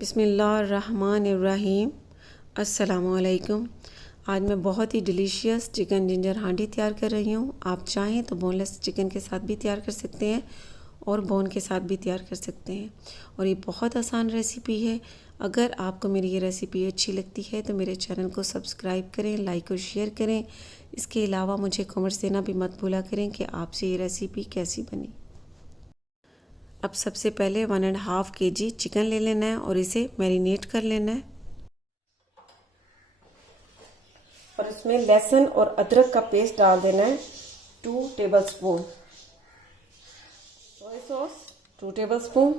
बिस्मिल्लाहिर्रहमानिर्रहीम। अस्सलामुअलैकुम। आज मैं बहुत ही डिलीशियस चिकन जिंजर हांडी तैयार कर रही हूँ। आप चाहें तो बोनलेस चिकन के साथ भी तैयार कर सकते हैं और बोन के साथ भी तैयार कर सकते हैं। और ये बहुत आसान रेसिपी है। अगर आपको मेरी ये रेसिपी अच्छी लगती है तो मेरे चैनल को सब्सक्राइब करें, लाइक और शेयर करें। इसके अलावा मुझे कमेंट्स देना भी मत भूला करें कि आपसे ये रेसिपी कैसी बनी। अब सबसे पहले 1.5 kg चिकन ले लेना है और इसे मैरिनेट कर लेना है। और इसमें लहसुन और अदरक का पेस्ट डाल देना है 2 tablespoon, soya sauce 2 tablespoon,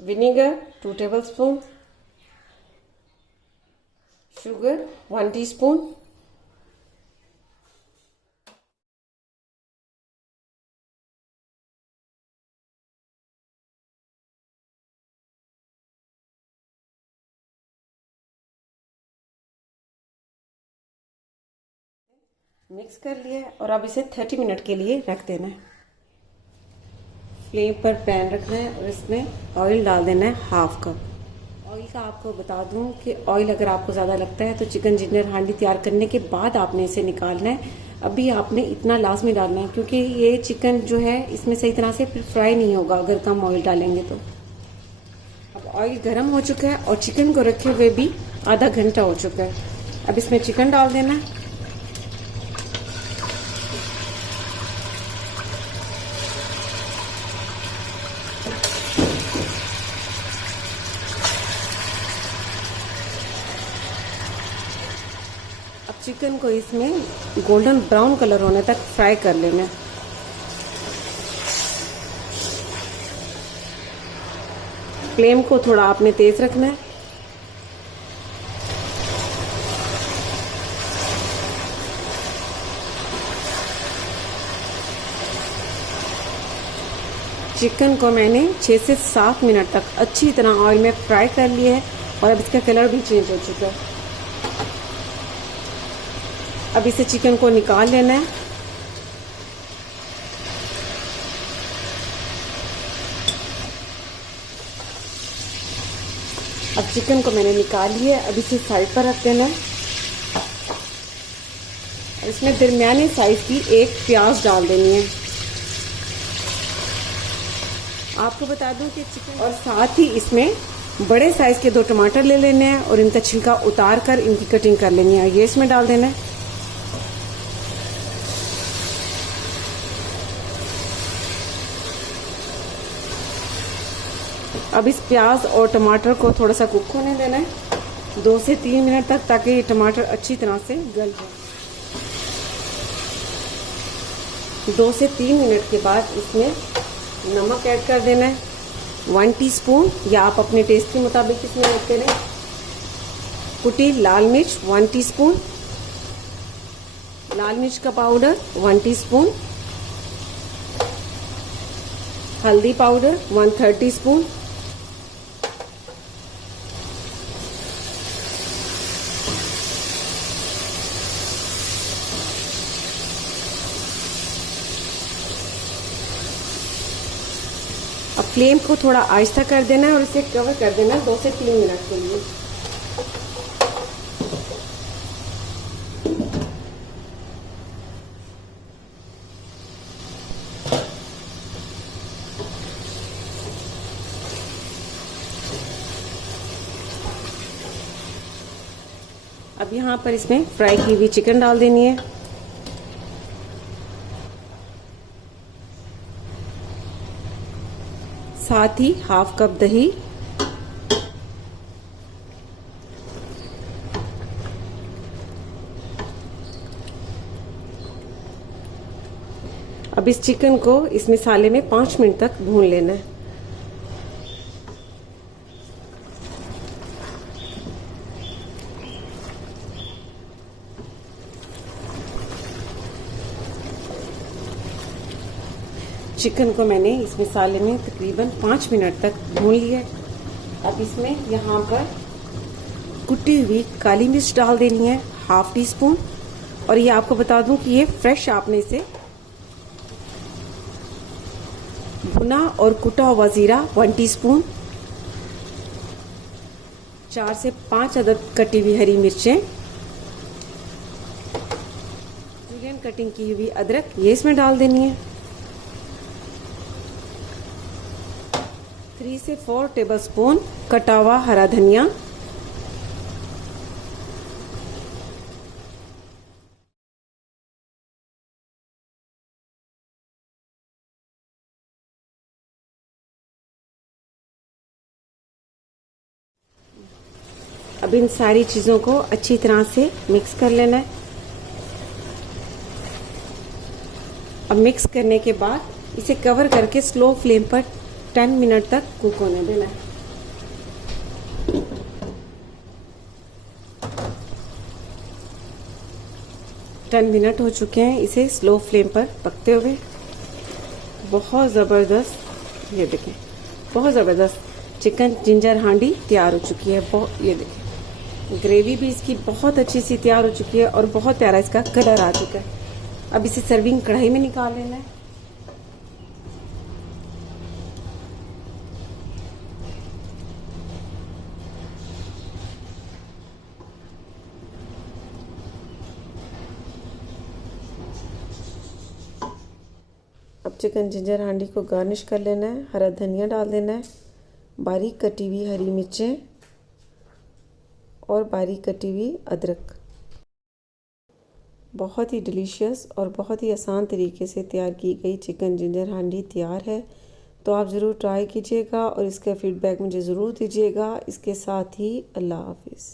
vinegar 2 tablespoon, sugar 1 teaspoon, mix कर लिया और अब इसे 30 मिनट के लिए रख देना है। फ्लेम पर पैन रखना है और इसमें ऑयल डाल देना है 1/2 कप। ऑयल का आपको बता दूं कि ऑयल अगर आपको ज़्यादा लगता है तो चिकन जिंजर हांडी तैयार करने के बाद आपने इसे निकालना है। अभी आपने इतना लाजमी डालना है क्योंकि ये चिकन जो है इसमें सही तरह से फिर फ्राई नहीं होगा अगर कम ऑयल डालेंगे तो। अब ऑयल गर्म हो चुका है और चिकन को रखे हुए भी आधा घंटा हो चुका है। अब इसमें चिकन डाल देना है। अब चिकन को इसमें गोल्डन ब्राउन कलर होने तक फ्राई कर लेना है। फ्लेम को थोड़ा आपने तेज रखना है। चिकन को मैंने 6 से 7 मिनट तक अच्छी तरह ऑयल में फ्राई कर लिया है और अब इसका कलर भी चेंज हो चुका है। अब इसे चिकन को निकाल लेना है। अब चिकन को मैंने निकाल लिया है। अब इसे साइड पर रख देना है। इसमें दरमियाने साइज की एक प्याज डाल देनी है। आपको बता दूं कि चिकन और साथ ही इसमें बड़े साइज के 2 टमाटर ले लेने हैं और इनका छिलका उतार कर इनकी कटिंग कर लेनी है। ये इसमें डाल देना है। अब इस प्याज और टमाटर को थोड़ा सा कुक होने देना है 2 से 3 मिनट तक, ताकि ये टमाटर अच्छी तरह से गल जाए। 2 से 3 मिनट के बाद इसमें नमक ऐड कर देना है 1 टीस्पून, या आप अपने टेस्ट के मुताबिक इसमें ऐड करें। कुटी लाल मिर्च 1 टीस्पून, लाल मिर्च का पाउडर 1 टीस्पून, हल्दी पाउडर 1/3 टीस्पून, अब फ्लेम को थोड़ा आहिस्ता कर देना है और इसे कवर कर देना है 2 से 3 मिनट के लिए। अब यहाँ पर इसमें फ्राई की हुई चिकन डाल देनी है। साथ ही 1/2 कप दही, अब इस चिकन को इस मसाले में 5 मिनट तक भून लेना है। चिकन को मैंने इस मसाले में तकरीबन 5 मिनट तक भून लिया। अब इसमें यहाँ पर कुटी हुई काली मिर्च डाल देनी है 1/2 टीस्पून, और ये आपको बता दूं कि ये फ्रेश आपने इसे भुना और कुटा हुआ ज़ीरा 1 टीस्पून, 4 से 5 अदद कटी हुई हरी मिर्चें, जुलियन कटिंग की हुई अदरक ये इसमें डाल देनी है। 3 से 4 टेबलस्पून कटा हुआ हरा धनिया, अब इन सारी चीज़ों को अच्छी तरह से मिक्स कर लेना है। अब मिक्स करने के बाद इसे कवर करके स्लो फ्लेम पर 10 मिनट तक कुक होने देना है। टेन मिनट हो चुके हैं इसे स्लो फ्लेम पर पकते हुए। बहुत ज़बरदस्त, ये देखें, बहुत ज़बरदस्त चिकन जिंजर हांडी तैयार हो चुकी है। ये देखें, ग्रेवी भी इसकी बहुत अच्छी सी तैयार हो चुकी है और बहुत प्यारा इसका कलर आ चुका है। अब इसे सर्विंग कढ़ाई में निकाल लेना है। अब चिकन जिंजर हांडी को गार्निश कर लेना है। हरा धनिया डाल देना है, बारीक कटी हुई हरी मिर्चें और बारीक कटी हुई अदरक। बहुत ही डिलीशियस और बहुत ही आसान तरीके से तैयार की गई चिकन जिंजर हांडी तैयार है। तो आप ज़रूर ट्राई कीजिएगा और इसका फीडबैक मुझे ज़रूर दीजिएगा। इसके साथ ही अल्लाह हाफिज़।